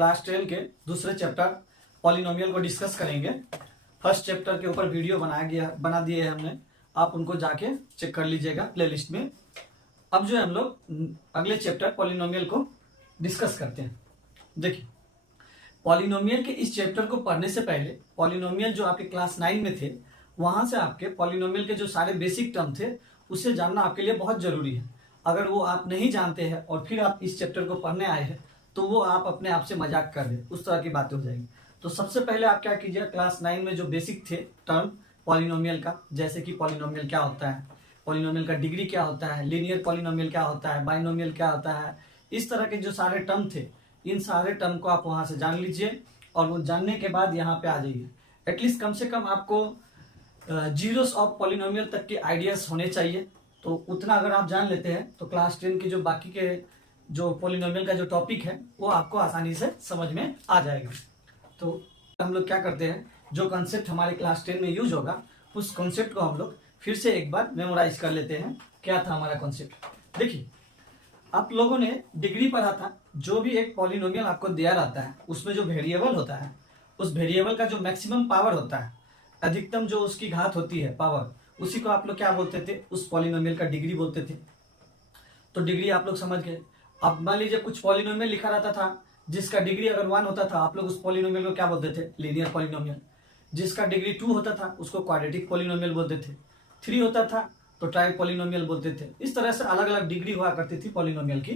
Class 10 के दूसरे chapter polynomial को डिस्कस करेंगे। फर्स्ट चैप्टर के ऊपर वीडियो बना दिए है हमने, आप उनको जाके चेक कर लीजिएगा प्लेलिस्ट में। अब जो है हम लोग अगले चैप्टर पॉलिनोमियल को डिस्कस करते हैं। देखिए, पॉलिनोमियल के इस चैप्टर को पढ़ने से पहले पॉलिनोमियल जो आपके क्लास 9 में थे, वहां से आपके पॉलिनोमियल के जो सारे बेसिक टर्म थे उसे जानना आपके लिए बहुत जरूरी है। अगर वो आप नहीं जानते हैं और फिर आप इस चैप्टर को पढ़ने आए हैं तो वो आप अपने आप से मजाक कर रहे हैं, उस तरह की बातें हो जाएंगी। तो सबसे पहले आप क्या कीजिए, क्लास 9 में जो बेसिक थे टर्म पॉलिनोमियल का, जैसे कि पॉलिनोमियल क्या होता है, पॉलिनोमियल का डिग्री क्या होता है, लीनियर पॉलिनोमियल क्या होता है, बाइनोमियल क्या होता है, इस तरह के जो सारे टर्म थे, इन सारे टर्म को आप वहां से जान लीजिए। और वो जानने के बाद यहाँ पे आ जाइए। एटलीस्ट कम से कम आपको जीरोस ऑफ पॉलिनोमियल तक के आइडियाज होने चाहिए। तो उतना अगर आप जान लेते हैं तो क्लास 10 की जो बाकी के जो पॉलिनोमियल का जो टॉपिक है वो आपको आसानी से समझ में आ जाएगा। तो हम लोग क्या करते हैं, जो कॉन्सेप्ट हमारे क्लास 10 में यूज होगा उस कॉन्सेप्ट को हम लोग फिर से एक बार मेमोराइज कर लेते हैं। क्या था हमारा कॉन्सेप्ट? देखिए, आप लोगों ने डिग्री पढ़ा था, जो भी एक पॉलिनोमियल आपको दिया रहता है उसमें जो वेरिएबल होता है, उस वेरिएबल का जो मैक्सिमम पावर होता है, अधिकतम जो उसकी घात होती है पावर, उसी को आप लोग क्या बोलते थे, उस पॉलिनोमियल का डिग्री बोलते थे। तो डिग्री आप लोग समझ गए। अब मान लीजिए कुछ पॉलिनोमियल लिखा रहता था जिसका डिग्री अगर 1 होता था, आप लोग उस पॉलिनोमियल को क्या बोलते थे, लीनियर पॉलिनोमियल। जिसका डिग्री 2 होता था उसको क्वाड्रेटिक पॉलिनोमियल बोलते थे। 3 होता था तो ट्राई पॉलिनोमियल बोलते थे। इस तरह से अलग अलग डिग्री हुआ करती थी पॉलिनोमियल की।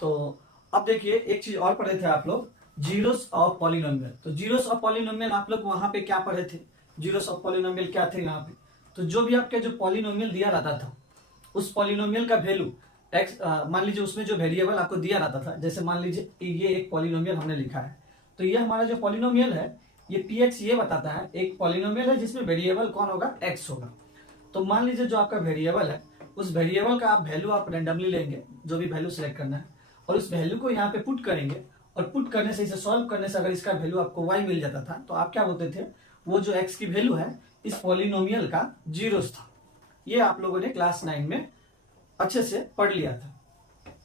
तो अब देखिए, एक चीज और पढ़े थे आप लोग, जीरोस ऑफ पॉलिनोमियल। तो जीरोस ऑफ पॉलिनोमियल आप लोग वहां पे क्या पढ़े थे, जीरोस ऑफ पॉलिनोमियल क्या थे यहाँ पे। तो जो भी आपके जो पॉलिनोमियल दिया रहता था उस पॉलिनोमियल का वैल्यू एक्स, मान लीजिए उसमें जो वेरिएबल आपको दिया रहता था, जैसे मान लीजिए ये एक पॉलिनोमियल हमने लिखा है, तो ये हमारा जो पॉलिनोमियल है ये px ये बताता है एक पॉलिनोमियल है जिसमें वेरिएबल कौन होगा, x होगा। तो मान लीजिए जो आपका वेरिएबल है उस वेरिएबल का आप वैल्यू आप रैंडमली लेंगे, जो भी वैल्यू सिलेक्ट करना है, और उस वैल्यू को यहाँ पे पुट करेंगे। और पुट करने से, इसे सॉल्व करने से अगर इसका वैल्यू आपको y मिल जाता था तो आप क्या बोलते थे, वो जो x की वैल्यू है इस पॉलिनोमियल का जीरोस था। ये आप लोगों ने क्लास 9 में अच्छे से पढ़ लिया था।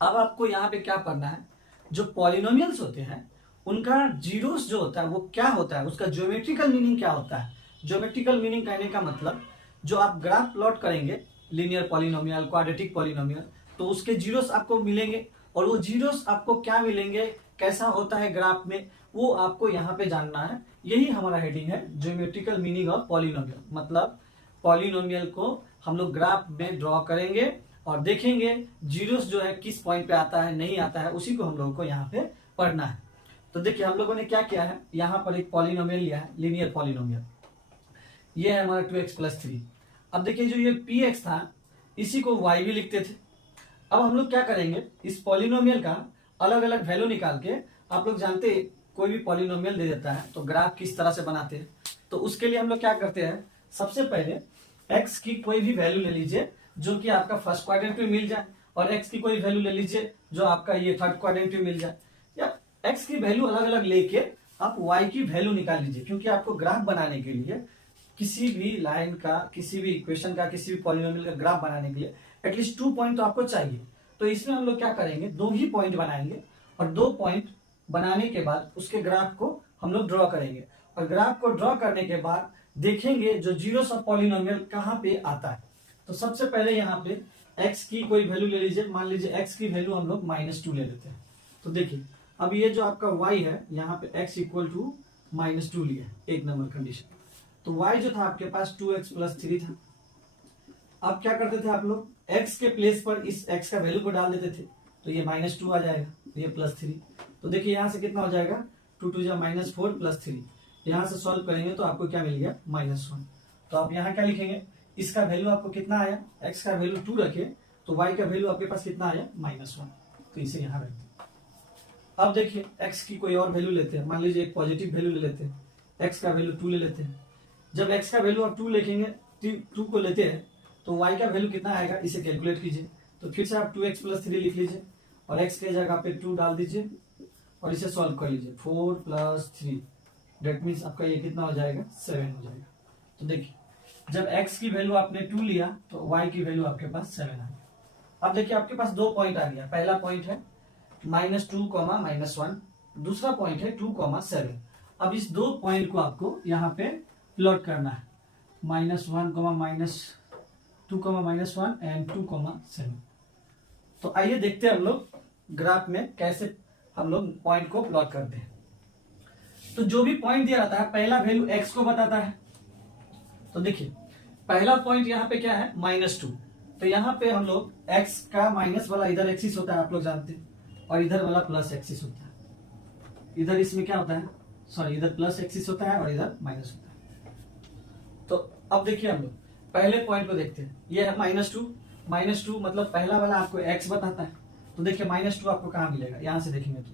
अब आपको यहाँ पे क्या पढ़ना है, जो पॉलिनोमियल्स होते हैं उनका जीरोस जो होता है वो क्या होता है, उसका ज्योमेट्रिकल मीनिंग क्या होता है। ज्योमेट्रिकल मीनिंग कहने का मतलब, जो आप ग्राफ प्लॉट करेंगे लीनियर पॉलिनोमियल, क्वाड्रेटिक पॉलिनोमियल, तो उसके जीरोस आपको मिलेंगे। और वो जीरोस आपको क्या मिलेंगे, कैसा होता है ग्राफ में, वो आपको यहाँ पे जानना है। यही हमारा हेडिंग है, ज्योमेट्रिकल मीनिंग ऑफ पॉलिनोमियल। मतलब पॉलिनोमियल को हम लोग ग्राफ में ड्रॉ करेंगे और देखेंगे जीरोस जो है किस पॉइंट पे आता है, नहीं आता है, उसी को हम लोगों को यहाँ पे पढ़ना है। तो देखिए, हम लोगों ने क्या किया है, यहाँ पर एक पॉलिनोमियल लिया है, लीनियर पॉलिनोमियल। ये है हमारा 2x + 3। अब देखिए, जो ये px था इसी को y भी लिखते थे। अब हम लोग क्या करेंगे, इस पॉलिनोमियल का अलग अलग वैल्यू निकाल के, आप लोग जानते हैं कोई भी पॉलिनोमियल दे देता है तो ग्राफ किस तरह से बनाते हैं। तो उसके लिए हम लोग क्या करते हैं, सबसे पहले x की कोई भी वैल्यू ले लीजिए जो कि आपका फर्स्ट क्वाड्रेंट में मिल जाए, और x की कोई वैल्यू ले लीजिए जो आपका ये थर्ड क्वाड्रेंट में मिल जाए। या x की वैल्यू अलग अलग लेके आप y की वैल्यू निकाल लीजिए, क्योंकि आपको ग्राफ बनाने के लिए, किसी भी लाइन का, किसी भी इक्वेशन का, किसी भी पॉलिनोमियल का ग्राफ बनाने के लिए एटलीस्ट 2 पॉइंट तो आपको चाहिए। तो इसमें हम लोग क्या करेंगे, 2 ही पॉइंट बनाएंगे, और 2 पॉइंट बनाने के बाद उसके ग्राफ को हम लोग ड्रॉ करेंगे। और ग्राफ को ड्रॉ करने के बाद देखेंगे जो जीरोस ऑफ पॉलिनोमियल कहाँ पे आता है। तो सबसे पहले यहाँ पे x की कोई वैल्यू ले लीजिए, मान लीजिए x की वैल्यू हम लोग -2 ले लेते हैं। तो देखिए, अब ये जो आपका y है यहाँ पे x = -2 लिया है, एक नंबर कंडीशन। तो y जो था आपके पास 2x + 3 था। अब क्या करते थे आप लोग, x के प्लेस पर इस x का वैल्यू को डाल देते थे, तो ये -2 आ जाएगा, ये +3। तो देखिए यहाँ से कितना हो जाएगा, 2 × 2 = -4 + 3। यहाँ से सॉल्व करेंगे तो आपको क्या मिल गया, -1। तो आप यहाँ क्या लिखेंगे, इसका वैल्यू आपको कितना आया, x का वैल्यू 2 रखे तो y का वैल्यू आपके पास कितना आया, -1। तो इसे यहाँ रख दें। अब देखिए, x की कोई और वैल्यू लेते हैं, मान लीजिए एक पॉजिटिव वैल्यू ले लेते हैं, x का वैल्यू 2 ले लेते हैं। जब x का वैल्यू आप 2 लिखेंगे, 2 को लेते हैं, तो y का वैल्यू कितना आएगा, इसे कैलकुलेट कीजिए। तो फिर से आप 2x + 3 लिख लीजिए और x के जगह पे 2 डाल दीजिए और इसे सॉल्व कर लीजिए। 4 + 3 डेट मीन्स आपका ये कितना हो जाएगा, 7 हो जाएगा। तो देखिए, जब x की वैल्यू आपने 2 लिया तो y की वैल्यू आपके पास 7 आ गया। अब देखिए, आपके पास 2 पॉइंट आ गया। पहला पॉइंट है -2, -1, दूसरा पॉइंट है 2,7। अब इस दो पॉइंट को आपको यहाँ पे प्लॉट करना है, -1, -2, -1 एंड 2,7। तो आइए देखते हैं हम लोग ग्राफ में कैसे हम लोग पॉइंट को प्लॉट करते हैं। तो जो भी पॉइंट दिया रहता है पहला वैल्यू x को बताता है। तो देखिए पहला पॉइंट यहाँ पे क्या है, -2। तो यहाँ पे हम लोग x का माइनस वाला इधर एक्सिस होता है, आप लोग जानते हैं, और इधर वाला प्लस एक्सिस होता है। इधर इसमें क्या होता है, सॉरी, इधर प्लस एक्सिस होता है और इधर माइनस होता है। तो अब देखिए हम लोग पहले पॉइंट को देखते हैं। ये है -2 मतलब पहला वाला आपको x बताता है। तो देखिए -2 आपको कहाँ मिलेगा, यहां से देखेंगे तो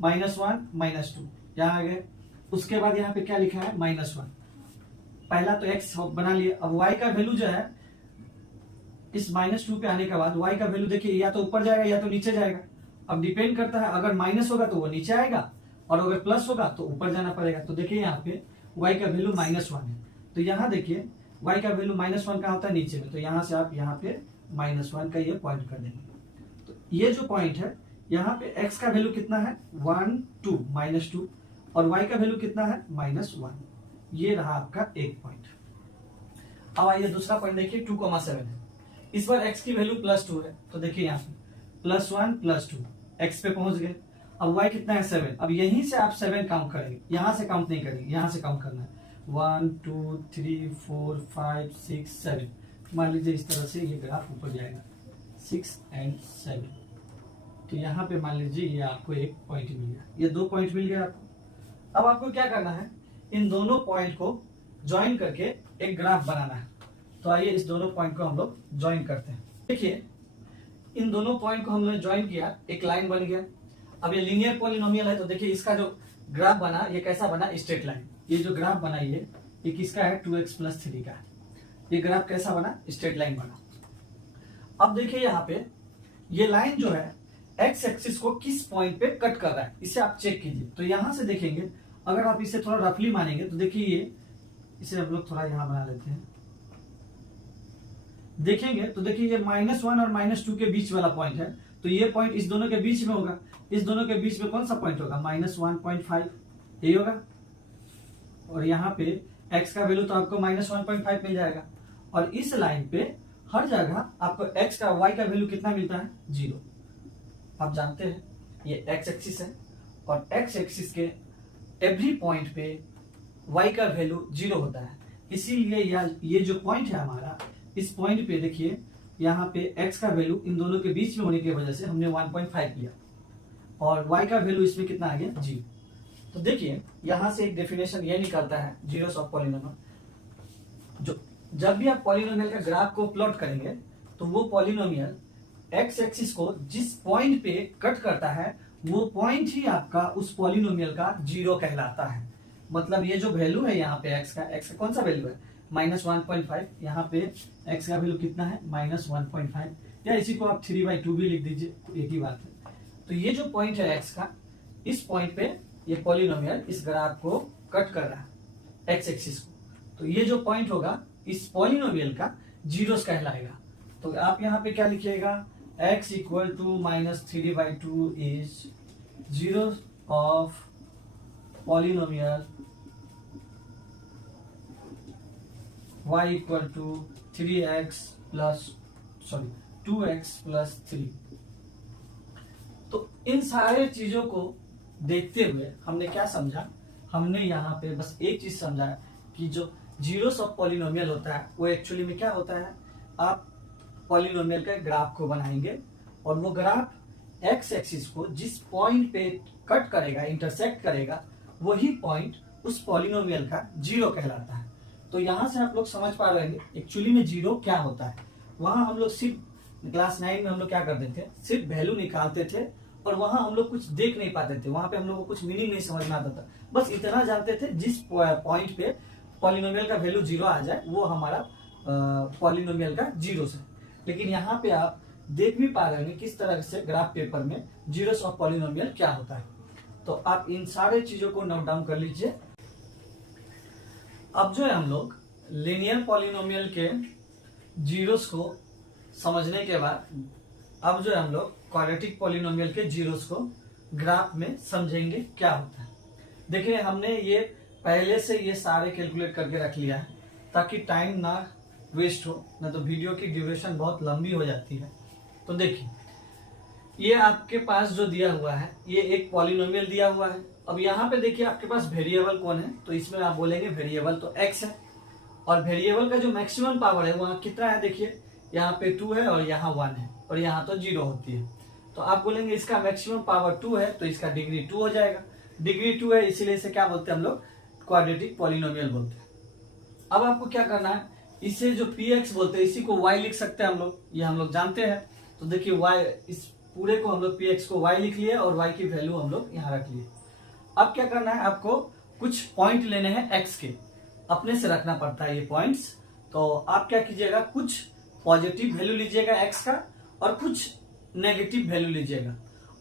-1 -2 यहाँ आ गए। उसके बाद यहाँ पे क्या लिखा है, -1। पहला तो x बना लिए। अब y का वैल्यू जो है इस -2 पे आने के बाद y का वैल्यू देखिए या तो ऊपर जाएगा या तो नीचे जाएगा। अब डिपेंड करता है, अगर माइनस होगा तो वो नीचे आएगा और अगर प्लस होगा तो ऊपर जाना पड़ेगा। तो देखिए यहाँ पे y का वैल्यू -1 है। तो यहाँ देखिए y का वैल्यू -1 कहाँ होता है, नीचे में। तो यहाँ से आप यहाँ पे -1 का ये पॉइंट कर देंगे। तो ये जो पॉइंट है यहाँ पे x का वैल्यू कितना है, 1 2 -2 और y का वैल्यू कितना है, -1। ये रहा आपका एक पॉइंट। अब आइए दूसरा पॉइंट देखिए, 2,7 है। इस बार x की वैल्यू +2 है। तो देखिए यहाँ पे +1 +2 x पे पहुंच गए। अब y कितना है, 7। अब यहीं से आप 7 काउंट करेंगे, यहां से काउंट नहीं करेंगे, यहां से काउंट करना है। 1 2 3 4 5 6 7। मान लीजिए इस तरह से ये ग्राफ ऊपर जाएगा, 6 और 7। तो यहाँ पे मान लीजिए ये आपको एक पॉइंट मिल गया, ये दो पॉइंट मिल गया आपको। अब आपको क्या करना है, इन दोनों पॉइंट को ज्वाइन करके एक ग्राफ बनाना है। तो आइए इस दोनों पॉइंट को हम लोग ज्वाइन करते हैं। देखिए इन दोनों पॉइंट को हमने ज्वाइन किया, एक लाइन बन गया। अब ये लीनियर पॉलिनोमियल है, तो देखिए इसका जो ग्राफ बना ये कैसा बना, स्ट्रेट लाइन। ये जो ग्राफ बना ये किसका है, 2x + 3 का है। ये ग्राफ कैसा बना, स्ट्रेट लाइन बना। अब देखिए यहाँ पे ये लाइन जो है x एक्सिस को किस पॉइंट पे कट कर रहा है, इसे आप चेक कीजिए। तो यहां से देखेंगे, अगर आप इसे थोड़ा रफली मानेंगे तो देखिए ये, इसे हम लोग थोड़ा यहां बना लेते हैं, देखेंगे तो देखिए ये -1 और -2 के बीच वाला पॉइंट है। तो ये पॉइंट इस दोनों के बीच में होगा। इस दोनों के बीच में कौन सा पॉइंट होगा, -1.5, यही होगा। और यहाँ पे x का वैल्यू तो आपको -1.5 मिल जाएगा। और इस लाइन पे हर जगह आपको x का, y का वैल्यू कितना मिलता है, 0। आप जानते हैं ये x एक्सिस है और x एक्सिस के एवरी पॉइंट पे y का वैल्यू 0 होता है। इसीलिए ये जो पॉइंट है हमारा, इस पॉइंट पे देखिए यहाँ पे x का वैल्यू इन दोनों के बीच में होने की वजह से हमने 1.5 लिया और y का वैल्यू इसमें कितना आ गया, 0। तो देखिए यहां से एक डेफिनेशन ये निकलता है जीरोस ऑफ पॉलिनोमियल। जो जब भी आप पॉलिनोमियल का ग्राफ को प्लॉट करेंगे तो वो पॉलिनोमियल x एक्सिस को जिस पॉइंट पे कट करता है वो पॉइंट ही आपका उस पॉलिनोमियल का 0 कहलाता है। मतलब ये जो वैल्यू है यहाँ पे x का कौन सा वैल्यू है, -1.5। यहाँ पे x का वैल्यू कितना है, -1.5, या इसी को आप 3/2 भी लिख दीजिए, एक ही बात है। तो ये जो पॉइंट है x का, इस पॉइंट पे ये पॉलिनोमियल इस ग्राफ को कट कर रहा है x एक्सिस को। तो ये जो पॉइंट होगा इस पॉलिनोमियल का 0 कहलाएगा। तो आप यहाँ पे क्या लिखिएगा, x = -3/2 is 0 of polynomial y = 2x + 3। तो इन सारे चीजों को देखते हुए हमने क्या समझा, हमने यहाँ पे बस एक चीज समझा कि जो जीरोस ऑफ पॉलिनोमियल होता है वो एक्चुअली में क्या होता है, आप पॉलिनोमियल का ग्राफ को बनाएंगे और वो ग्राफ x एक्सिस को जिस पॉइंट पे कट करेगा, इंटरसेक्ट करेगा, वही पॉइंट उस पॉलिनोमियल का 0 कहलाता है। तो यहां से आप लोग समझ पा रहे हैं एक्चुअली में 0 क्या होता है। वहां हम लोग सिर्फ क्लास 9 में हम लोग क्या करते थे, सिर्फ वैल्यू निकालते थे और वहां हम लोग कुछ देख नहीं पाते थे, वहां पे हम लोग को कुछ मीनिंग नहीं समझ में आता था। बस इतना जानते थे जिस पॉइंट पे पॉलिनोमियल का वैल्यू 0 आ जाए वो हमारा पॉलिनोमियल का 0 है। लेकिन यहाँ पे आप देख भी पा रहे हैं किस तरह से ग्राफ पेपर में जीरोस ऑफ पॉलिनोमियल क्या होता है। तो आप इन सारे चीजों को नोट डाउन कर लीजिए। अब जो है हम लोग लीनियर पॉलिनोमियल के जीरोस को समझने के बाद अब जो है हम लोग क्वाड्रेटिक पॉलिनोमियल के जीरोस को ग्राफ में समझेंगे क्या होता है। देखिए हमने ये पहले से ये सारे कैलकुलेट करके रख लिया है ताकि टाइम ना वेस्ट हो, ना तो वीडियो की ड्यूरेशन बहुत लंबी हो जाती है। तो देखिए ये आपके पास जो दिया हुआ है ये एक पॉलिनोमियल दिया हुआ है। अब यहाँ पे देखिए आपके पास वेरिएबल कौन है, तो इसमें आप बोलेंगे वेरिएबल तो x है, और वेरिएबल का जो मैक्सिमम पावर है वहाँ कितना है, देखिए यहाँ पे 2 है और यहाँ 1 है और यहाँ तो 0 होती है। तो आप बोलेंगे इसका मैक्सिमम पावर 2 है तो इसका डिग्री 2 हो जाएगा। डिग्री 2 है इसीलिए इसे क्या बोलते हैं हम लोग, क्वाड्रेटिक पॉलिनोमियल बोलते हैं। अब आपको क्या करना है, इसे जो px बोलते हैं इसी को y लिख सकते हैं हम लोग, ये हम लोग जानते हैं। तो देखिए y, इस पूरे को हम लोग px को y लिख लिए और y की वैल्यू हम लोग यहाँ रख लिए। अब क्या करना है, आपको कुछ पॉइंट लेने हैं x के, अपने से रखना पड़ता है ये पॉइंट्स। तो आप क्या कीजिएगा, कुछ पॉजिटिव वैल्यू लीजिएगा x का और कुछ नेगेटिव वैल्यू लीजिएगा,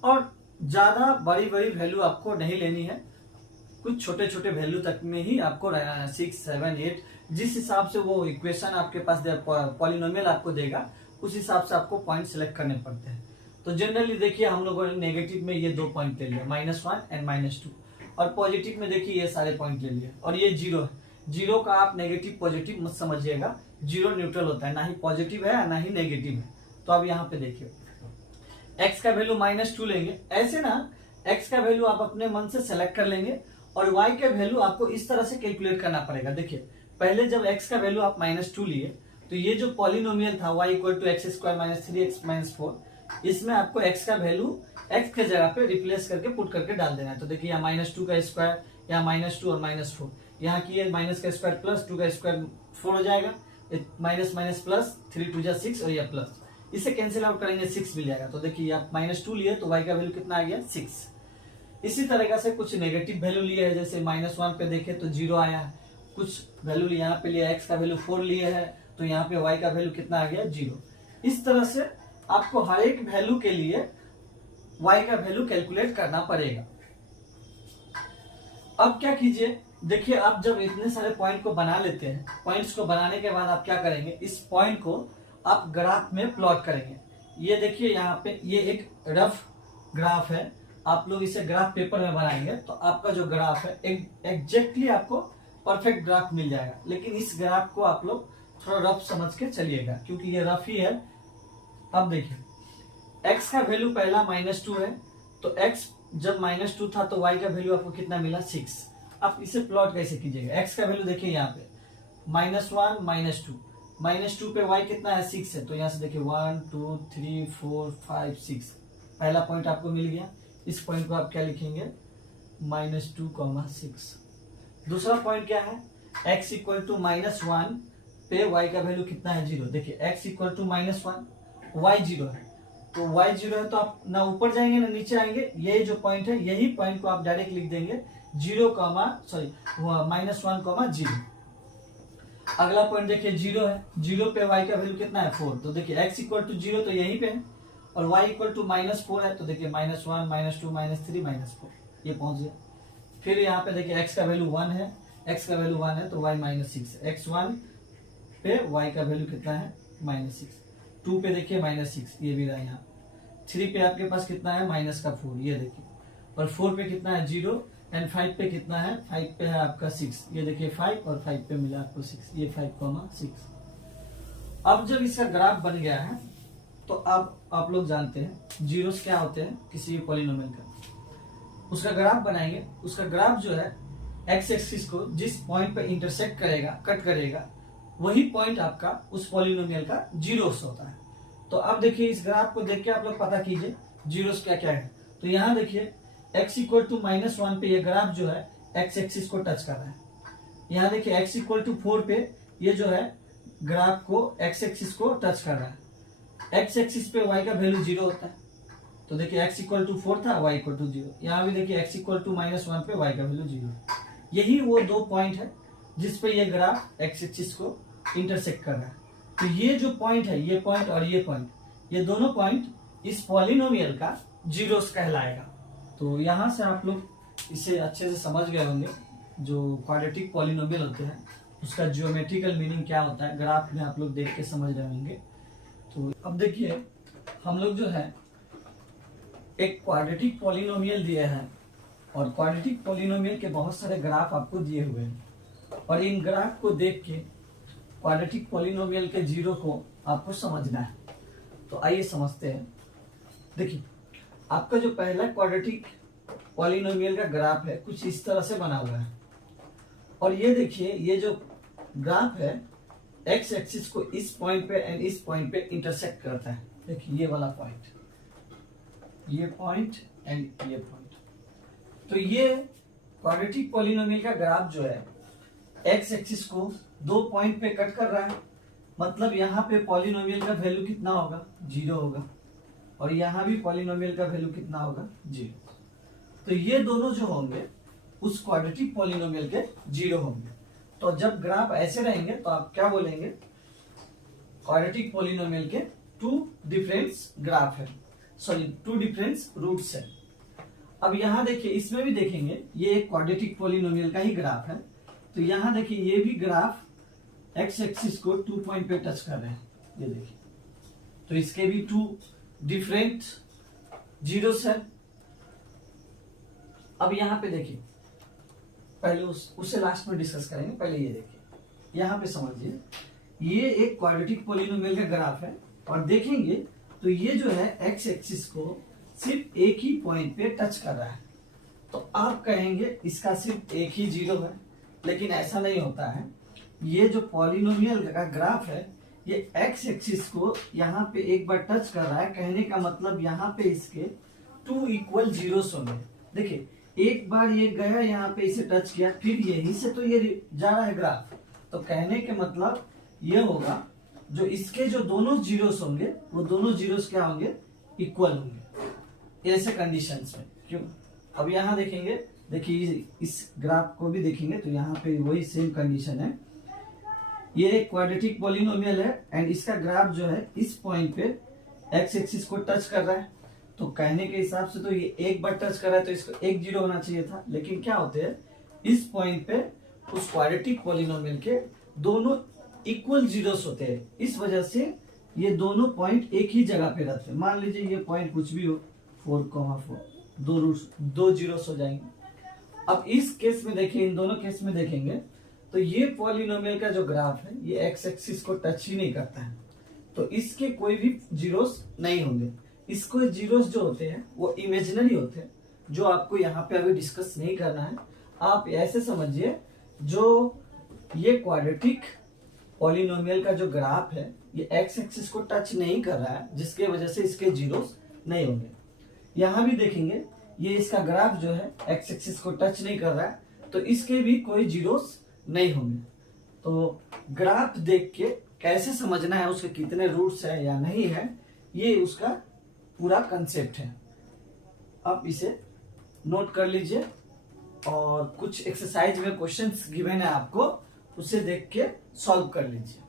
और ज्यादा बड़ी बड़ी वैल्यू आपको नहीं लेनी है, कुछ छोटे छोटे वैल्यू तक में ही आपको रहना है। 6, 7, 8 जिस हिसाब से वो इक्वेशन आपके पास पॉलिनोमियल आपको देगा उस हिसाब से आपको पॉइंट सिलेक्ट करने पड़ते हैं। तो जनरली देखिए हम लोगों ने नेगेटिव में ये 2 पॉइंट ले लिया, -1 एंड -2, और पॉजिटिव में देखिए ये सारे पॉइंट ले लिए, और ये 0 है। 0 का आप नेगेटिव पॉजिटिव मत समझिएगा, 0 न्यूट्रल होता है, ना ही पॉजिटिव है ना ही नेगेटिव है। तो अब यहाँ पे देखिए x का वैल्यू -2 लेंगे, ऐसे ना x का वैल्यू आप अपने मन से सेलेक्ट कर लेंगे और y का वैल्यू आपको इस तरह से कैलकुलेट करना पड़ेगा। देखिए पहले जब x का वैल्यू आप -2 लिए तो ये जो पॉलिनोमियल था y = x² - 3x - 4, इसमें आपको x का वैल्यू x के जगह पे रिप्लेस करके पुट करके डाल देना है। तो देखिए यहाँ -2 का स्क्वायर, यहाँ -2 और -4, यहाँ की ये माइनस का स्क्वायर प्लस 2 का स्क्वायर 4 हो जाएगा, माइनस माइनस प्लस 3 2 6 और ये प्लस, इसे कैंसिल आउट करेंगे 6 मिल जाएगा। तो देखिए आप -2 लिए तो y का वैल्यू कितना आ गया, 6। इसी तरीके से कुछ नेगेटिव वैल्यू लिए है, जैसे -1 पे देखे तो 0 आया है, कुछ वैल्यू यहाँ पे लिया x का वैल्यू 4 लिए है तो यहाँ पे y का वैल्यू कितना आ गया, 0। इस तरह से आपको हर एक वैल्यू के लिए y का वैल्यू कैलकुलेट करना पड़ेगा। अब क्या कीजिए, देखिए आप जब इतने सारे पॉइंट को बना लेते हैं, पॉइंट्स को बनाने के बाद आप क्या करेंगे, इस पॉइंट को आप ग्राफ में प्लॉट करेंगे। ये देखिए यहाँ पे ये एक रफ ग्राफ है, आप लोग इसे ग्राफ पेपर में बनाएंगे तो आपका जो ग्राफ है एग्जैक्टली आपको परफेक्ट ग्राफ मिल जाएगा। लेकिन इस ग्राफ को आप लोग थोड़ा रफ समझ के चलिएगा क्योंकि ये रफ ही है। अब देखिए x का वैल्यू पहला -2 है, तो x जब -2 था तो y का वैल्यू आपको कितना मिला, 6। आप इसे प्लॉट कैसे कीजिएगा, x का वैल्यू देखिए यहाँ पे -1 -2 पे y कितना है, 6 है, तो यहाँ से देखिए 1 2 3 4 5 6, पहला पॉइंट आपको मिल गया। इस पॉइंट को आप क्या लिखेंगे, -2, 6। दूसरा पॉइंट क्या है, x = -1 पे y का वैल्यू कितना है, 0। देखिए x = -1, y 0 है, तो y 0 है तो आप ना ऊपर जाएंगे ना नीचे आएंगे, ये जो पॉइंट है यही पॉइंट को आप डायरेक्ट लिख देंगे -1, 0। अगला पॉइंट देखिए 0 है, 0 पे y का वैल्यू कितना है, 4। तो देखिए x = 0 तो यहीं पे है, और y = -4 है, तो देखिए -1 -2 -3 -4, ये पहुंच गया। फिर यहाँ पे देखिए x का वैल्यू 1 है, x का वैल्यू 1 है तो y -6 है, x1 पे y का वैल्यू कितना है, -6। 2 पे देखिए -6, ये भी रहा यहाँ। 3 पे आपके पास कितना है, -4, ये देखिए, और 4 पे कितना है, 0, एंड 5 पे कितना है, 5 पे है आपका 6, ये देखिए 5 और 5 पे मिला आपको 6, ये 5, 6। अब जब इसका ग्राफ बन गया है तो अब आप लोग जानते हैं जीरोस क्या होते हैं किसी भी पॉलिनोमियल का, उसका ग्राफ बनाएंगे। उसका ग्राफ जो है एक्स एक्सिस को जिस पॉइंट पे इंटरसेक्ट करेगा, कट करेगा, वही पॉइंट आपका उस पॉलिनोमियल का जीरोस होता है। तो अब देखिए इस ग्राफ को देख के आप लोग पता कीजिए जीरोस क्या क्या है। तो यहाँ देखिए x = -1 पे ये ग्राफ जो है एक्स एक्सिस को टच कर रहा है। यहाँ देखिए x = 4 पे ये जो है ग्राफ को एक्स एक्सिस को टच कर रहा है। एक्स एक्सिस पे y का वैल्यू 0 होता है, तो देखिए x = 4 था, y = 0। यहाँ भी देखिए x = -1 पे y का वैल्यू 0। यही वो 2 पॉइंट है जिसपे ये ग्राफ एक्स एक्सिस को इंटरसेक्ट कर रहा है। तो ये जो पॉइंट है, ये पॉइंट और ये पॉइंट, ये दोनों पॉइंट इस पॉलिनोमियल का जीरोस कहलाएगा। तो यहाँ से आप लोग इसे अच्छे से समझ गए होंगे, जो क्वाड्रेटिक पॉलिनोमियल होते हैं उसका ज्योमेट्रिकल मीनिंग क्या होता है, ग्राफ में आप लोग देख के समझ रहे होंगे। तो अब देखिए हम लोग जो है एक क्वाड्रेटिक पॉलिनोमियल दिए हैं और क्वाड्रेटिक पॉलिनोमियल के बहुत सारे ग्राफ आपको दिए हुए हैं और इन ग्राफ को देख के क्वाड्रेटिक पॉलिनोमियल के जीरो को आपको समझना है। तो आइए समझते हैं। देखिए, आपका जो पहला क्वाड्रेटिक पॉलिनोमियल का ग्राफ है कुछ इस तरह से बना हुआ है और ये देखिए, ये जो ग्राफ है एक्स एक्सिस को इस पॉइंट पे एंड इस पॉइंट पे इंटरसेक्ट करता है। देखिए ये वाला पॉइंट, ये पॉइंट एंड ये पॉइंट। तो ये क्वाड्रेटिक पॉलिनोमियल का ग्राफ जो है एक्स एक्सिस को दो पॉइंट पे कट कर रहा है, मतलब यहाँ पे पॉलिनोमियल का वैल्यू कितना होगा, 0 होगा और यहाँ भी पॉलिनोमियल का वैल्यू कितना होगा, 0। तो ये दोनों जो होंगे उस क्वाड्रेटिक पॉलिनोमियल के 0 होंगे। तो जब ग्राफ ऐसे रहेंगे तो आप क्या बोलेंगे, क्वाड्रेटिक पॉलिनोमियल के टू डिफरेंट ग्राफ है, सॉरी टू डिफरेंट रूट्स है। अब यहाँ देखिए, इसमें भी देखेंगे ये एक क्वाड्रेटिक पॉलिनोमियल का ही ग्राफ है। तो यहाँ देखिए ये भी ग्राफ एक्स एक्सिस को 2 पॉइंट पे टच कर रहे हैं, ये देखिए। तो इसके भी टू डिफरेंट जीरोस है। अब यहाँ पे देखिए, पहले उससे लास्ट में डिस्कस करेंगे, पहले ये देखिए, यहाँ पे समझिए ये एक क्वाड्रेटिक पॉलिनोमियल का ग्राफ है और देखेंगे तो ये जो है एक्स एक्सिस को सिर्फ एक ही पॉइंट पे टच कर रहा है। तो आप कहेंगे इसका सिर्फ एक ही जीरो है, लेकिन ऐसा नहीं होता है। ये जो पॉलिनोमियल का ग्राफ है ये एक्स एक्सिस को यहाँ पे एक बार टच कर रहा है, कहने का मतलब यहाँ पे इसके 2 इक्वल जीरोस होंगे। देखिए, एक बार ये गया यहाँ पे इसे टच किया, फिर यहीं से तो ये जा रहा है ग्राफ, तो कहने के मतलब ये होगा जो इसके जो दोनों जीरोस होंगे वो दोनों जीरोस क्या होंगे, इक्वल होंगे ऐसे कंडीशंस में। क्यों, अब यहाँ देखेंगे, देखिए इस ग्राफ को भी देखेंगे तो यहाँ पे वही सेम कंडीशन है। ये एक क्वाड्रेटिक पॉलिनोमियल है एंड इसका ग्राफ जो है इस पॉइंट पे एक्स एक्सिस को टच कर रहा है। तो कहने के हिसाब से तो ये एक बार टच कर रहा है तो इसको एक जीरो होना चाहिए था, लेकिन क्या होते हैं इस पॉइंट पे उस क्वाड्रेटिक पॉलिनोमियल के दोनों इक्वल जीरोस होते हैं, इस वजह से ये दोनों पॉइंट एक ही जगह पे रहते हैं। मान लीजिए ये पॉइंट कुछ भी हो 4,4, दो जीरोस हो जाएंगे। अब इस केस में देखिए, इन दोनों केस में देखेंगे तो ये पॉलिनोमियल का जो ग्राफ है ये एक्स एक्सिस को टच ही नहीं करता है, तो इसके कोई भी जीरोस नहीं होंगे। इसको जीरोस जो होते हैं वो इमेजिनरी होते हैं, जो आपको यहाँ पे अभी डिस्कस नहीं करना है। आप ऐसे समझिए, जो ये क्वाड्रेटिक पॉलिनोमियल का जो ग्राफ है ये एक्स एक्सिस को टच नहीं कर रहा है, जिसके वजह से इसके जीरोस नहीं होंगे। यहाँ भी देखेंगे ये इसका ग्राफ जो है एक्स एक्सिस को टच नहीं कर रहा है, तो इसके भी कोई जीरोस नहीं होंगे। तो ग्राफ देख के कैसे समझना है उसके कितने रूट्स है या नहीं है, ये उसका पूरा कंसेप्ट है। आप इसे नोट कर लीजिए और कुछ एक्सरसाइज में क्वेश्चंस गिवन है आपको, उसे देख के सॉल्व कर लीजिए।